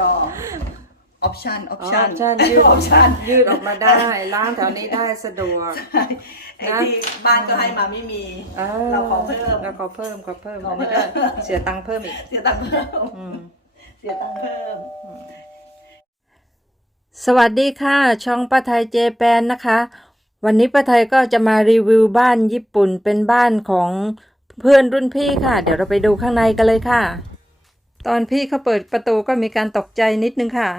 ก็ออปชันออปอ๋อชันใช่ยืด ออปชัน ยืดออกมาได้ ล้างแถวนี้ได้สะดวก ไอ้ที่บ้านก็ให้มาไม่มีอเราขอเพิ่มเราขอเพิ่มขอเพิ่มขออันเพิ่นี้มก็เสียตังค์เพิ่มอีกเสียตังค์เพิ่มอืม เสียตังค์เพิ่ม สวัสดีค่ะ ช่องป้าไทยเจแปนนะคะ วันนี้ป้าไทยก็จะมารีวิวบ้านญี่ปุ่นเป็นบ้านของเพื่อนรุ่นพี่ค่ะ เดี๋ยวเราไปดูข้างในกันเลยค่ะ ตอนพี่เขาเปิดประตูก็มีการตกใจนิดนึงค่ะ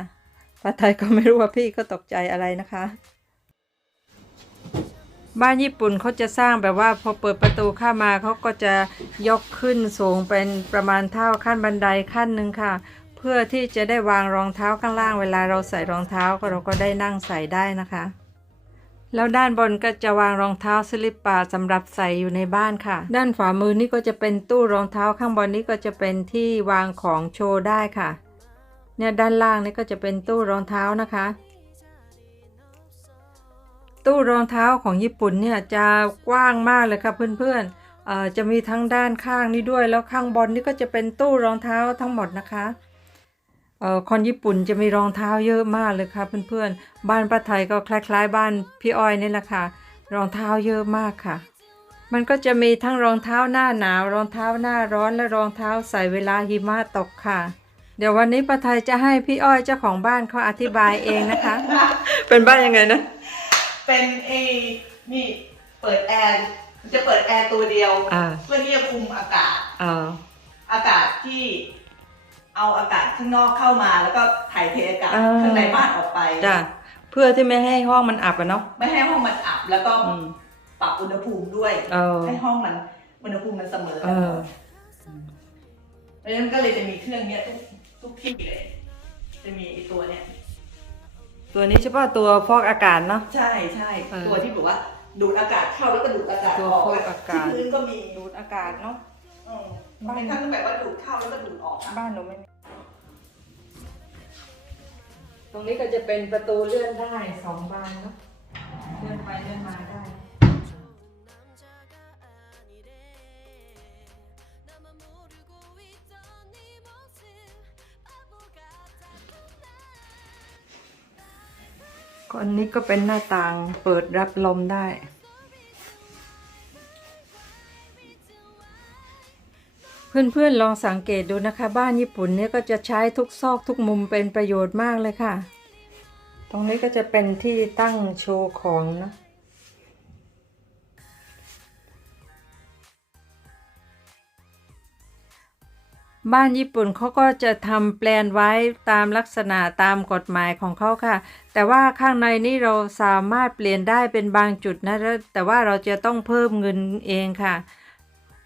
ป้าไทยก็ไม่รู้ว่าพี่เขาตกใจอะไรนะคะ บ้านญี่ปุ่นเขาจะสร้างแบบว่าพอเปิดประตูเข้ามาเขาก็จะยกขึ้นสูงเป็นประมาณเท่าขั้นบันไดขั้นหนึ่งค่ะ เพื่อที่จะได้วางรองเท้าข้างล่างเวลาเราใส่รองเท้าก็เราก็ได้นั่งใส่ได้นะคะ แล้วด้านบนก็จะวางรองเท้าสลิปปาสำหรับใส่อยู่ในบ้านค่ะ ด้านขวามือนี่ก็จะเป็นตู้รองเท้าข้างบนนี้ก็จะเป็นที่วางของโชว์ได้ค่ะ เนี่ยด้านล่างนี่ก็จะเป็นตู้รองเท้านะคะ ตู้รองเท้าของญี่ปุ่นเนี่ยจะกว้างมากเลยค่ะเพื่อนๆจะมีทั้งด้านข้างนี่ด้วยแล้วข้างบนนี่ก็จะเป็นตู้รองเท้าทั้งหมดนะคะ คนญี่ปุ่นจะมีรองเท้าเยอะมากเลยค่ะเพื่อนๆ บ้านป้าไทยก็คล้าย ๆ บ้านพี่อ้อยนี่แหละค่ะ รองเท้าเยอะมากค่ะ มันก็จะมีทั้งรองเท้าหน้าหนาว รองเท้าหน้าร้อนและรองเท้าใส่เวลาหิมะตกค่ะ เดี๋ยววันนี้ป้าไทยจะให้พี่อ้อยเจ้าของบ้านเขาอธิบายเองนะคะ เป็นบ้านยังไงนะ เป็นเอนี่เปิดแอร์จะเปิดแอร์ตัวเดียวอ่าเพื่อที่จะคุมอากาศเอออากาศที่ เอาอากาศข้างนอกเข้ามาแล้วก็ถ่ายเทอากาศอ่าข้างในบ้านออกไป จ้ะเพื่อที่ไม่ให้ห้องมันอับอะเนาะไม่ให้ห้องมันอับแล้วก็อืมปรับอุณหภูมิด้วย เออให้ห้องมันอุณหภูมิมันเสมอเออ เพราะฉะนั้นก็เลยจะมีเครื่องเนี้ยทุกทุกที่เลย จะมีไอ้ตัวเนี้ยตัวนี้เฉพาะตัวฟอกอากาศเนาะ ใช่ใช่เออตัวที่แบบว่าดูดอากาศเข้าแล้วก็ดูดอากาศตัวออกฟอกอากาศ ที่พื้นก็มีดูดอากาศเนาะ อืมบางครั้งก็แบบว่าดูดเข้าแล้วก็ดูดออกอะบ้านหนูไม่มี ตรงนี้ก็จะเป็นประตูเลื่อนได้สองบานเนาะเลื่อนไปเลื่อนมาได้ ก็อันนี้ก็เป็นหน้าต่างเปิดรับลมได้ เพื่อนๆลองสังเกตดูนะคะ บ้านญี่ปุ่นเนี่ยก็จะใช้ทุกซอกทุกมุมเป็นประโยชน์มากเลยค่ะ ตรงนี้ก็จะเป็นที่ตั้งโชว์ของนะบ้านญี่ปุ่นเขาก็จะทำแปลนไว้ตามลักษณะตามกฎหมายของเขาค่ะ แต่ว่าข้างในนี่เราสามารถเปลี่ยนได้เป็นบางจุดนะแล้วแต่ว่าเราจะต้องเพิ่มเงินเองค่ะ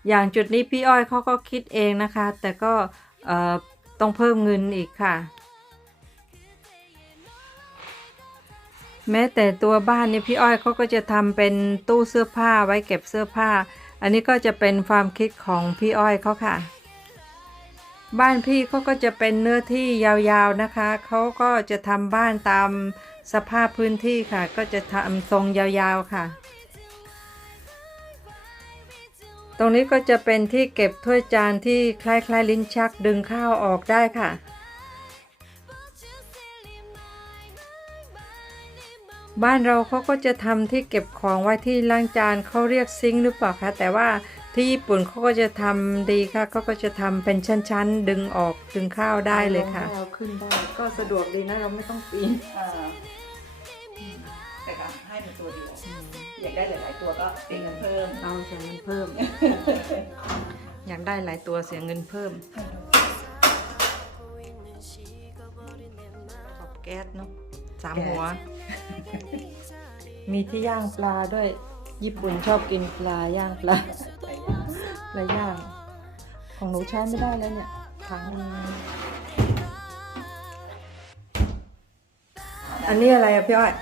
อย่างจุดนี้พี่อ้อยเขาก็คิดเองนะคะ แต่ก็ต้องเพิ่มเงินอีกค่ะ แม้แต่ตัวบ้านนี่พี่อ้อยเขาก็จะทำเป็นตู้เสื้อผ้าไว้เก็บเสื้อผ้า อันนี้ก็จะเป็นความคิดของพี่อ้อยเขาค่ะ บ้านพี่เขาก็จะเป็นเนื้อที่ยาวๆนะคะเขาก็จะทำบ้านตามสภาพพื้นที่ค่ะ ก็จะทำทรงยาวๆค่ะ รงนี้ก็จะเป็นที่เก็บถ้วยจานที่คล้ายๆ ลิ้นชักดึงข้าวออกได้ค่ะ บ้านเราเขาก็จะทำที่เก็บของไว้ที่ล้างจานเขาเรียกซิงค์หรือเปล่าคะแต่ว่าที่ญี่ปุ่นเขาก็จะทำดีค่ะเขาก็จะทำเป็นชั้นๆ ดึงออกดึงข้าวได้เลยค่ะเราขึ้นได้ก็สะดวกดีนะเราไม่ต้องปีน อยากได้หลายๆตัวก็เสียเงินเพิ่มเอาเสียเงินเพิ่ม อยากได้หลายตัวเสียเงินเพิ่มชอบแก๊สเนาะสามหัว มีที่ย่างปลาด้วย ญี่ปุ่นชอบกินปลาย่างปลาปลาย่าง ของหนูใช้ไม่ได้แล้วเนี่ยถังอันนี้อะไรอะพี่อ้อย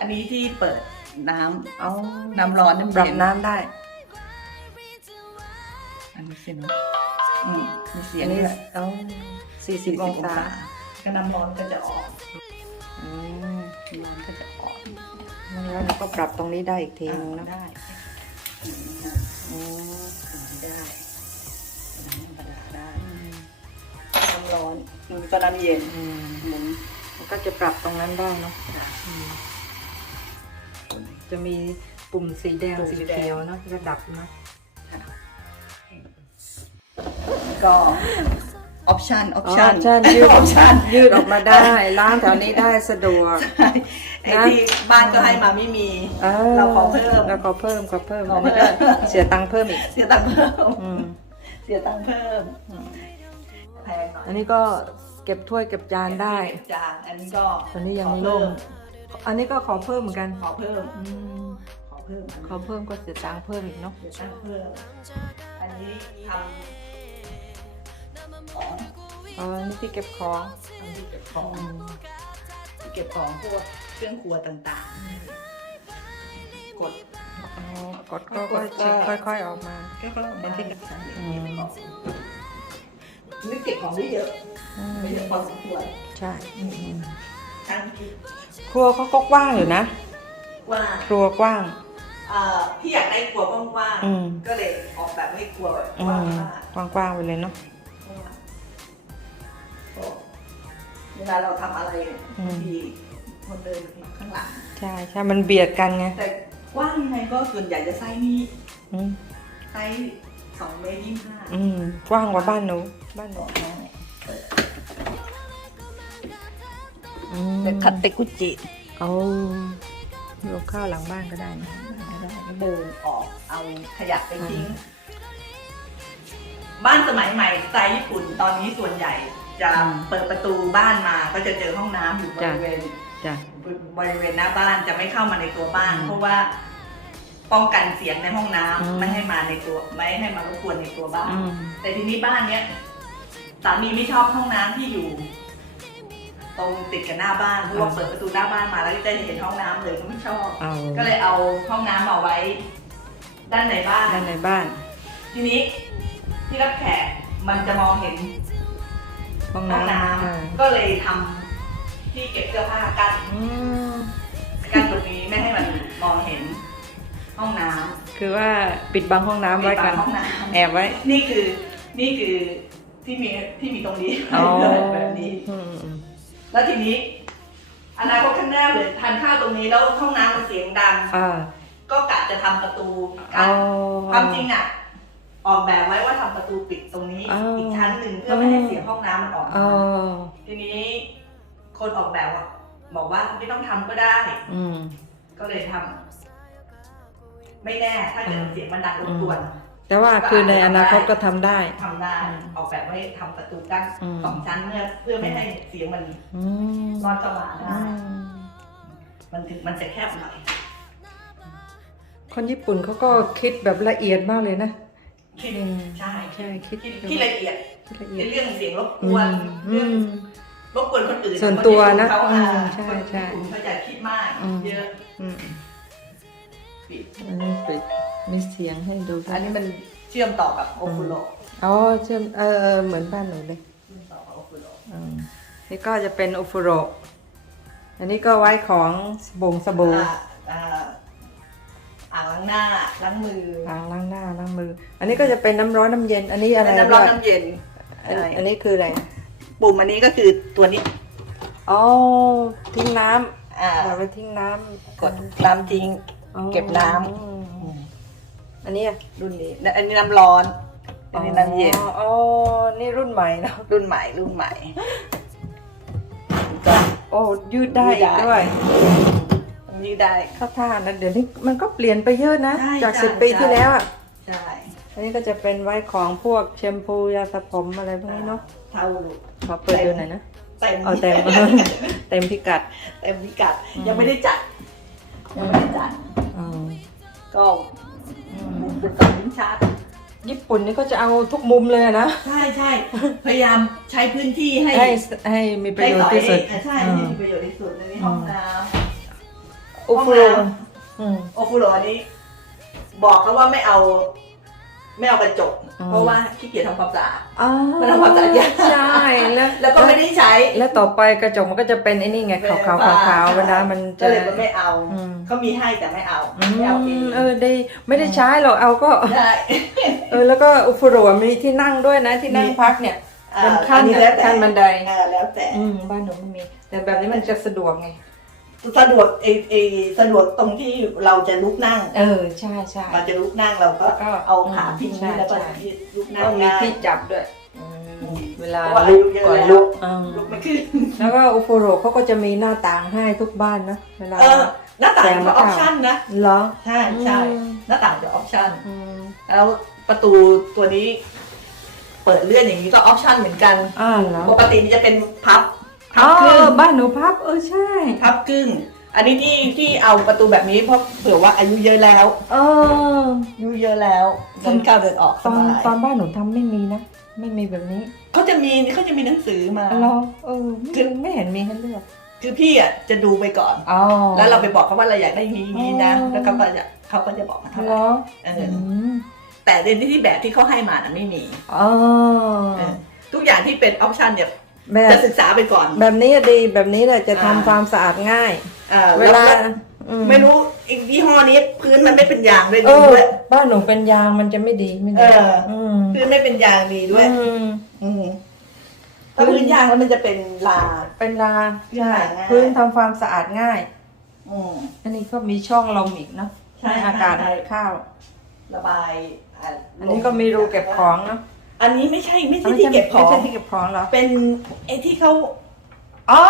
อันนี้ที่เปิด น้ำเอาน้ำร้อนน้ำปรับเย็นน้ำได้อันนี้สิเนาะอืมมีเสียอังนนี้ด้วยเอาสี่สิบองศาก็น้ำร้อนก็จะออกอืมน้ำร้อนก็จะออกแล้วเราก็ปรับตรงนี้ได้อีกทีนึงอ่านะได้อืมได้น้ำธรรมดาได้ตรงนี้ร้อนมันก็น้ำเย็นอืมหมุนมันก็จะปรับตรงนั้นได้เนาะอืม จะมีปุ่มสีแดงสีเขียวเนาะระดับเนาะก็ออปชันออปชัน option ยืดออปชันยืดออกมาได้ล้างแถวนี้ได้สะดวก ไอ้ที่บ้านก็ให้มาไม่มีออเราขอเพิ่ม เราขอเพิ่มขอเพิ่มขออันเพิ่นี้มก็เสียตังค์เพิ่มอีกเสียตังค์เพิ่ม อืมเสียตังค์เพิ่มแพงหน่อยอันนี้ก็เก็บถ้วยเก็บจานได้ จานอันนี้ก็อันนี้ยังขอโล่เพิ่ง อันนี้ก็ขอเพิ่มเหมือนกัน ขอเพิ่ม อืมขอเพิ่มขอเพิ่มก็เสียตังค์เพิ่มอีกเนาะ เดี๋ยวตั้งเพิ่ม อันนี้ทำของอ๋ออันนี่ที่เก็บของทำที่เก็บของ อืมที่เก็บของพวกเครื่องครัวต่างๆ กด อ๋อกดก็ก็จะค่อยๆออกมา ก็ก็เป็นที่เก็บของอืมนี่เก็บของได้เยอะอืมไม่เยอะพอสมควรใช่ทั้งที่ ครัวเขาก็กว้างอยู่นะ ว่า ครัวกว้าง เอ่อพี่อยากได้ครัวกว้างอืม ๆก็เลยออกแบบให้ครัวแบบอืกว้างมมากกว้างๆไปเลยเนาะก็เวลาเราทำอะไรเนี่ยอืม บางทีคนเดินมาข้างหลัง ใช่ใช่มันเบียดกันไงแต่กว้างยังไงก็ส่วนใหญ่จะไซส์นี้อืมไซส์สองเมตรยี่สิบห้าอืมกว้างกว่าบ้านหนูบ้านหนู บอกน้องอืมเป็ นคัตเตกุจิเอายกข้าวหลังบ้านก็ได้นะเดินออกเอาขยะไปทิ้ง บ้านสมัยใหม่สไตล์ญี่ปุ่นตอนนี้ส่วนใหญ่ จะเปิดประตูบ้านมาก็จะเจอห้องน้ำอยู่บริเวณจ้ะบริเวณหน้าบ้านจะไม่เข้ามาในตัวบ้านอืมเพราะว่าป้องกันเสียงในห้องน้ำอืมไม่ให้มาในตัว ไม่ให้มารบกวนในตัวบ้านอืมแต่ทีนี้บ้านเนี้ยสามีไม่ชอบห้องน้ำที่อยู่ ตรงติดกับหน้าบ้านเพราะว่าเปิดประตูหน้าบ้านมาแล้วจะเห็นห้องน้ำเลยก็ไม่ชอบ เอาก็เลยเอาห้องน้ำมาไว้ ด้านในบ้าน ด้านในบ้านทีนี้ที่รับแขกมันจะมองเห็นห้องห้องน้น้ำอ่าำก็เลยทำที่เก็บเสื้อผ้ากันอืมกันตรงนี้ไม่ให้มันมองเห็นห้องน้ำคือว่าปิดบังห้องน้ำไว้กัน ปิดบังห้องน้ำ แอบไว้นี่คือนี่คือที่มีที่มีตรงนี้อ๋อแบบนี้ อืมอืม แล้วทีนี้ อนาคตข้างหน้าเลยทานข้าวตรงนี้แล้วห้องน้ำมันเสียงดัง อ่า ก็กะจะทำประตูกัเอานความจริงอะ ออกแบบไว้ว่าทำประตูปิดตรงนี้อ๋ออี อีกชั้นหนึ่งเพื่อไม่ให้เสียงห้องน้ำมันออกอ๋มาอทีนี้ คนออกแบบอะบอกว่าไม่ต้องทำก็ได้ อืม ก็เลยทำไม่แน่ถ้าเกิดอืมเสียงมันดังรบกวน แต่ว่าคือในอนาคตก็ทำได้ทำได้อืมออกแบบไว้ทำประตูกั้นอืม สองชั้นเพื่อเพื่อไม่ให้เสียงมันอืมรอดเข้ามาอืได้มมันถึงมันจะแคบหน่อยคนญี่ปุ่นเขาก็คิดแบบละเอียดมากเลยนะ คิดอืมใช่ใช่คิดคิดคิดละเอียดคิดละเอีในยดเรื่องเสียงรบกอืวนมเรื่องอืมรบกวนคนอื่นส่วนตัวนะคญี่ปุ่เขาอือ่ามใช่คนใช่ญี่ปุ่นเขาจะคิดมากอืม เยอะอืมปิดอันนี้ปิด มีเสียงให้ดูด้วอัยนนี้มันเชื่อมต่อกับโอคุโรอ๋อเชื่อมเออเออเหมือนบ้านหนูเลยเชื่อมต่อกับโอคุโรอืมนี่ก็จะเป็นโอฟุโรอันนี้ก็ไว้ของสบงสบู่อ่าอ่าอ่างล้างหน้าล้างมือล้างล้างหน้าล้างมือ อันนี้ก็จะเป็นน้ำร้อนน้ำเย็น อันนี้อะไรน้ำร้อนด้วยน้ำเย็นอันใช่อันนี้คืออะไรปุ่มอันนี้ก็คือตัวนี้อ๋อทิ้งน้อ่าำเราไปทิ้งน้ำกดน้ำทิ้งอ๋อเก็บน้ำ อืมอันนี้อะรุ่นนี้และอันนี้น้ำร้อน อันนี้น้ำเย็น อ๋ออ๋อนี่รุ่นใหม่นะรุ่นใหม่ รุ่นใหม่โอ้ยืดได้ยืดได้อีกด้วย อันนี้ได้ เข้าท่านะเดี๋ยวนี้มันก็เปลี่ยนไปเยอะนะ ใช่จากใช่สิบปีใช่ ที่แล้วอะ ใช่อันนี้ก็จะเป็นไว้ของพวกแชมพูยาสระผมอะไรพวกนี้เนาะ เท่าขอเปิดดูหน่อยนะ เต็มเอาเต็ม เต็มพิกัดเต็มพิกัดอืมยังไม่ได้จัด ยังไม่ได้จัด อืมก็ อืมุมมเป็นสองลิ้นชัดญี่ปุ่นนี่ก็จะเอาทุกมุมเลยอะนะ ใช่ใช่พยายามใช้พื้นที่ให้ให้ให้มีประโยชน์ที่สุดให้สอยใช่ให้มีประโยชน์ที่สุดในนี้ห้องน้ำอุฟห้องโรน้อืมโอคุโรอันนี้ บอกเขาว่าไม่เอา ไม่เอากระจกอืมเพราะว่าขี้เกียจทำความสะอาดอ๋อมันทำความสะอาดยากใช่ แล้วแล้วก็ไม่ได้ใช้แล้วต่อไปกระจกมันก็จะเป็นไอ้นี่ไงขาวขาวขาวขาวๆเวลามันก็จะเลยไม่เอาอืมเขามีให้แต่ไม่เอาอืไม่เอาเองมเออได้ไม่ได้ใช้หรอกเอาก็ได้เออแล้วก็อุฟโรมีที่นั่งด้วยนะที่นั่งมีพักเนี่ยอ่าเป็นขั้นอัแล้วแต่ขั้นบันไดอ่าแล้วแต่อืมบ้านหนูไม่มี แต่แบบนี้มันจะสะดวกไงสะดวกเอเอสะดวกตรงที่เราจะลุกนั่ง เออใช่ใช่เราจะลุกนั่งเราก็แล้วก็เอาขาพิงใช่นี่แล้วก็ใช่ลุกนั่ก็งมีได้ที่จับด้วยอืม เวลาเพราะว่าลุกอายุเยอะก่อนแล้ว ลุกอืมลุกไม่ขึ้น แล้วก็อุโฟโรเขาก็จะมีหน้าต่างให้ทุกบ้านนะเวลา เออหน้าต่างแสงก็มันอเข้าอปชั่นนะ เหรอ ใช่ใช่อืม หน้าต่างจะออปชั่น อืมแล้วประตูตัวนี้ เปิดเลื่อนอย่างนี้ก็ออปชั่นเหมือนกัน อ่าเหรอปกติมันจะเป็นพับพัอ๋บอครึ่งบ้านหนูพับเออใช่ พับครึ่ง อันนี้ที่ที่เอาประตูแบบนี้เพราะเผื่อว่าอายุเยอะแล้ว เอออายุเยอะแล้วเดินเข้าเดินออกสตอนบายตอนบ้านหนูทำไม่มีนะ ไม่มีแบบนี้เขาจะมีเขาจะมีหนังสือมาเหรอเออไม่ไม่เห็นมีให้เลือก คือพี่อะจะดูไปก่อนอ๋อแล้วเราไปบอกเขาว่าเราอยากได้นี้นี้นะอ๋อแล้วเขาก็จะเขาก็จะบอกมาเท่าไหเหรร่อเออือมแต่ในที่แบบที่เขาให้มาน่ะไม่มีอ๋อเออทุกอย่างที่เป็นออปชันเนี่ยแบบจะศึกษาไปก่อน แบบนี้ดีแบบนี้แหละจะทำอ่าความสะอาดง่ายอ่าเวลาแก็อื ไม่รู้อีกยี่ห้อนี้พื้นมันไม่เป็นยางด้วยเอดีอด้วยบ้านหนูเป็นยางมันจะไม่ดีไม่ดีเอออืมพื้นไม่เป็นยางดีด้วย อืมอืมถ้าพื้นยางแล้วมันจะเป็นลา เป็นลาใช่ใช่ พื้นทำความสะอาดง่าย อืม อันนี้ก็มีช่องลมอีกเนาะใช่ให้อากาศใช่ มันเข้า ระบายะอันนี้ก็มีรูเก็บของเนาะอันนี้ไม่ใช่ไม่ใช่ที่เก็บของ ไม่ใช่ที่เก็บของเหรอเป็นไอ้ที่เขา อ๋อ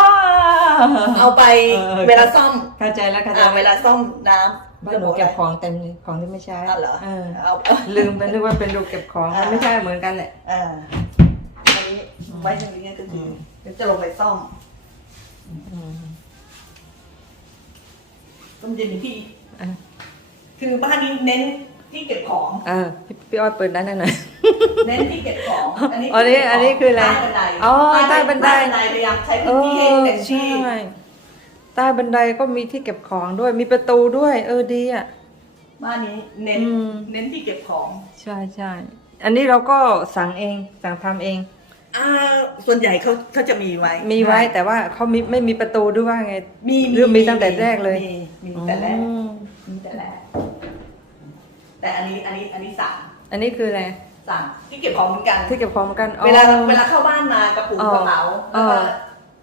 เอาไปเออ เวลาซ่อมเข้าใจแล้วเข้าใจอ่าเวแล้วลาซ่อมน้ำบ้านหนูเก็บของเต็มเลยของที่ไม่ใช้อ๋อเหรอเออเอา ลืมไปนึกว่าเป็นรูเก็บของมันไม่ใช่เหมือนกันแหละอ่าอันนี้ไว้ตรงนี้ก็คือเดี๋ยวจะลงไปซ่อมอืมต้มเย็นมีที่ อะคือบ้านนี้เน้น ที่เก็บของ เออพี่พี่อ้อยเปิดด้านหน่อย เน้นที่เก็บของ อันนี้อันนี้อันนี้คืออะไรใต้บันไดอ๋อใต้บันได ใต้บันไดพยายามใช้เอพื้นที่ให้อเต็มใช่ที่ใต้บันไดก็มีที่เก็บของด้วย มีประตูด้วย เออดีอะ บ้านนี้เน้น อืม เน้นที่เก็บของ ใช่ใช่อันนี้เราก็สั่งเองสั่งทำเอง อ่า ส่วนใหญ่เขาเขาจะมีไว้ มีไว้แต่ว่าเขามีไม่มีประตูด้วยว่าไงมีหรือมีตั้งแต่แรกเลยมีมีแต่แรก อืม มีแต่แรก แต่อันนี้อันนี้อันนี้สั่งอันนี้คืออะไร สั่งที่เก็บของเหมือนกัน ที่เก็บของเหมือนกันอ๋อ เวลาเวลาเข้าบ้านมากระปุกอ๋อกระเป๋าอ๋แล้วอก็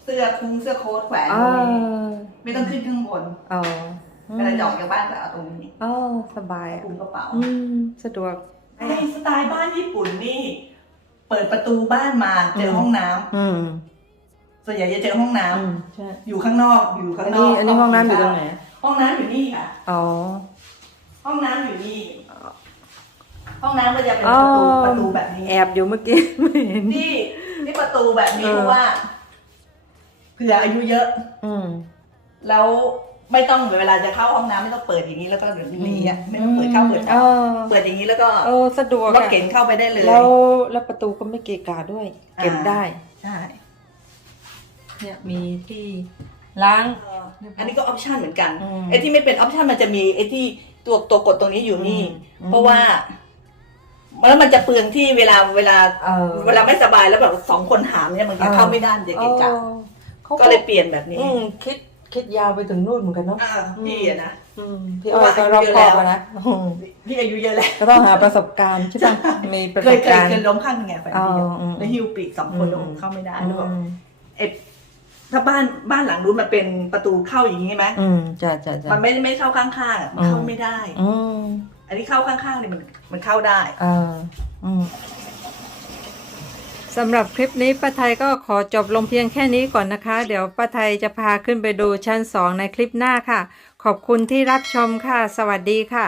เสื้อคลุงเสื้อโค้ทแขวนตอ๋รองนี้ไม่ต้องขึ้นข้างบนอ๋อเวลาจะออกจากบ้านก็เอาตรงนี้อ๋อสบายกระอะปุกกระเป๋า อืมสะดวกไอ้สไตล์บ้านญี่ปุ่นนี่ เปิดประตูบ้านมาเจอห้องน้ำอืมส่วนใหญ่จะเจอห้องน้ำอืมใช่อยู่ข้างนอกอยู่ข้าอังนนอนี้กอันนี้ห้องน้ำอยู่ตรงไหนห้องน้ำอยู่นี่ค่ะ อ๋อห้องน้ำอยู่นี่ ห้องน้ำก็จะเป็นอ๋อประตูประตูแบบนี้แอบอยู่เมื่อกี้ไม่เห็นที่ที่ประตูแบบนี้เออเพราะว่าเผื่ออายุเยอะ อืมแล้วไม่ต้องเวลาจะเข้าห้องน้ำไม่ต้องเปิดอย่างนี้แล้วก็เดี๋ยวหนีอะไม่ต้องเปิดเข้าเปิดอเออกอเปิดอย่างนี้แล้วก็เออสะดวกรถอะเก๋งเข้าไปได้เลยแล้วแล้วประตูก็ไม่เกะกะด้วย เก็บอ่าได้ใช่เนี่ยมีที่ล้างเอออันนี้ก็ออปชันเหมือนกันอืมไอ้ที่ไม่เป็นออปชันมันจะมีไอ้ที่ตัวตัวกดตรงนี้อยู่นี่อืมเพราะว่า แล้วมันจะเปลืองที่เวลาเวลาเออ เวลาไม่สบายแล้วแบบสองคนหามเนี่ยมันจะเข้าไม่ได้มันจะเกะกะเออเขาก็เลยเปลี่ยนแบบนี้อืมคิดคิดยาวไปถึงนู่นเหมือนกันเนาะ อ่าพี่อะนะ อืมพี่อ้อยก็รอบคอบอะนะอืมพี่อายุเยอะแล้ว ก็ต้องหาประสบการณ์ใช่ปะมีประเคสยบเคยการณ์ เคยล้มข้างหนึ่งไงแฟนอ๋อพี่อะอืม แล้วฮิวปีกสองคนอืมลงเข้าไม่ได้อืแล้วแบบมเอ็ดถ้าบ้านบ้านหลังนู้นมันเป็นประตูเข้าอย่างนี้ใช่ไหมอืมจ้ะจ้ะจ้ะ มันไม่ไม่เข้าข้างๆอะมันเข้าไม่ได้ อืม อันนี้เข้าข้างๆเนี่ยมันมันเข้าได้ เอออืมสำหรับคลิปนี้ป้าไทยก็ขอจบลงเพียงแค่นี้ก่อนนะคะ เดี๋ยวป้าไทยจะพาขึ้นไปดูชั้น 2 ในคลิปหน้าค่ะ ขอบคุณที่รับชมค่ะ สวัสดีค่ะ